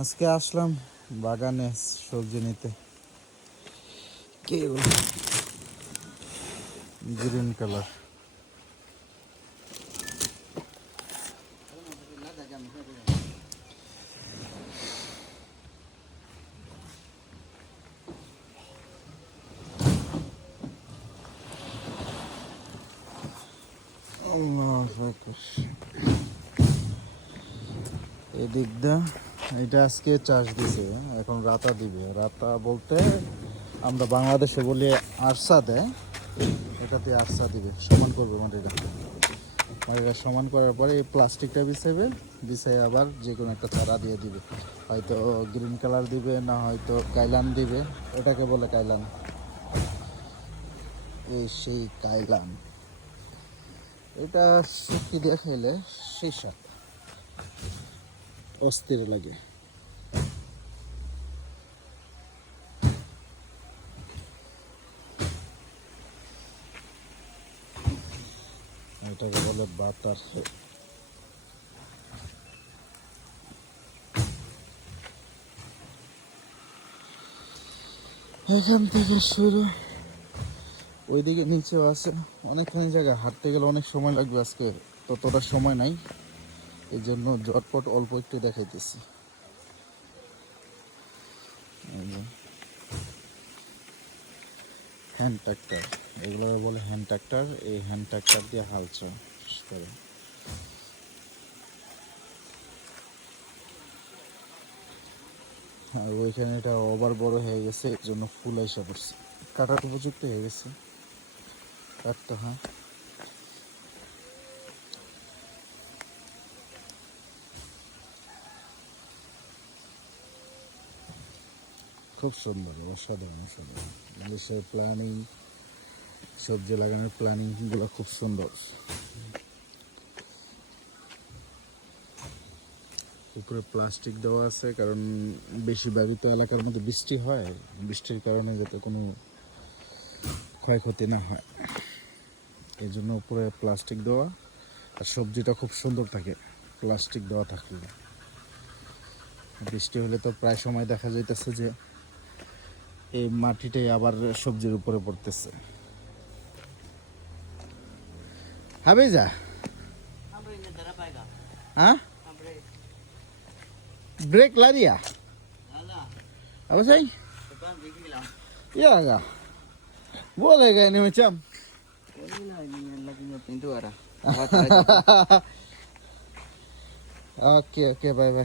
আজকে আসলাম বাগানে সবজি নিতে। কি গ্রিন কালার। এদিক দা এটা আজকে চাষ দিছে, এখন রাতা দিবে। রাতা বলতে আমরা বাংলাদেশে বলি আরসা দেয়, এটাতে আরসা দিবে, সমান করবে মাটিটা। মাটিটা সমান করার পরে এই প্লাস্টিকটা বিছাইবে, বিছাই আবার যে কোনো একটা চারা দিয়ে দিবে। হয়তো গ্রিন কালার দিবে, না হয়তো কাইলান দিবে। এটাকে বলে কাইলান। এই সেই কাইলান, এটা শুকি দিয়ে খাইলে সেই স্বাদ, অস্থির লাগে। এটাকে বলে বাতার। এখান থেকে শুরু, ওইদিকে নিচেও আছে অনেকখানি জায়গা। হাঁটতে গেলে অনেক সময় লাগবে, আজকে ততটা সময় নাই, এই জন্য ঝটপট অল্প একটু দেখাইতেছি। হ্যান্ড ট্রাক্টর, এগুলো বলে হ্যান্ড ট্রাক্টর। এই হ্যান্ড ট্রাক্টর দিয়ে হাল চাষ করে। আর ওইখানে এটা ওভার বড় হয়ে গেছে, এর জন্য ফুল এসে পড়ছে, কাটার উপযুক্ত হয়ে গেছে। কাটতে হয়। খুব সুন্দর, অসাধারণ অসাধারণ। দেশের প্ল্যানিং, সবজি লাগানোর প্ল্যানিংগুলো খুব সুন্দর। উপরে প্লাস্টিক দেওয়া আছে, কারণ বেশি ব্যবহৃত এলাকার মধ্যে বৃষ্টি হয়, বৃষ্টির কারণে যাতে কোনো ক্ষয়ক্ষতি না হয়, এই জন্য উপরে প্লাস্টিক দেওয়া। আর সবজিটা খুব সুন্দর থাকে প্লাস্টিক দেওয়া থাকলে। বৃষ্টি হলে তো প্রায় সময় দেখা যাইতেছে যে এই মাটিটাই আবার সবজির উপরে পড়তেছে। হবে যা, হ্যাঁ break লারিয়া apa sih? Iya enggak? Boleh kayak ini macam. Ini lagi nyobain itu arah. Oke, bye bye.